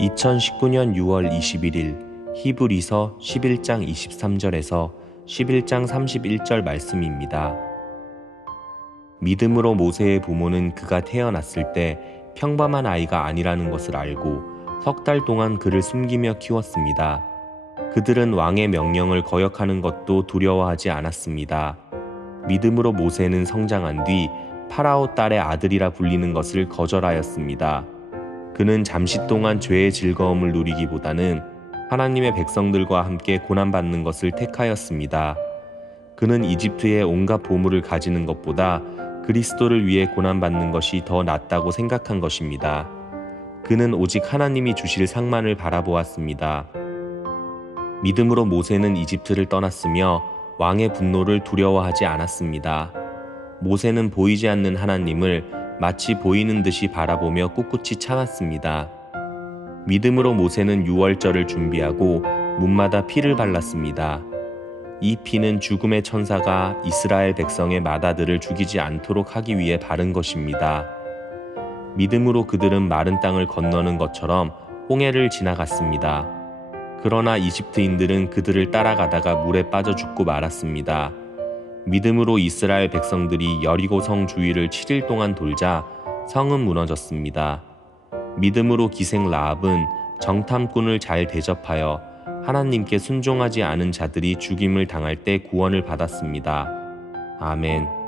2019년 6월 21일 히브리서 11장 23절에서 11장 31절 말씀입니다. 믿음으로 모세의 부모는 그가 태어났을 때 평범한 아이가 아니라는 것을 알고 석 달 동안 그를 숨기며 키웠습니다. 그들은 왕의 명령을 거역하는 것도 두려워하지 않았습니다. 믿음으로 모세는 성장한 뒤 파라오 딸의 아들이라 불리는 것을 거절하였습니다. 그는 잠시 동안 죄의 즐거움을 누리기보다는 하나님의 백성들과 함께 고난받는 것을 택하였습니다. 그는 이집트의 온갖 보물을 가지는 것보다 그리스도를 위해 고난받는 것이 더 낫다고 생각한 것입니다. 그는 오직 하나님이 주실 상만을 바라보았습니다. 믿음으로 모세는 이집트를 떠났으며 왕의 분노를 두려워하지 않았습니다. 모세는 보이지 않는 하나님을 마치 보이는 듯이 바라보며 꿋꿋이 참았습니다. 믿음으로 모세는 유월절을 준비하고 문마다 피를 발랐습니다. 이 피는 죽음의 천사가 이스라엘 백성의 마다들을 죽이지 않도록 하기 위해 바른 것입니다. 믿음으로 그들은 마른 땅을 건너는 것처럼 홍해를 지나갔습니다. 그러나 이집트인들은 그들을 따라가다가 물에 빠져 죽고 말았습니다. 믿음으로 이스라엘 백성들이 여리고 성 주위를 7일 동안 돌자 성은 무너졌습니다. 믿음으로 기생 라합은 정탐꾼을 잘 대접하여 하나님께 순종하지 않은 자들이 죽임을 당할 때 구원을 받았습니다. 아멘.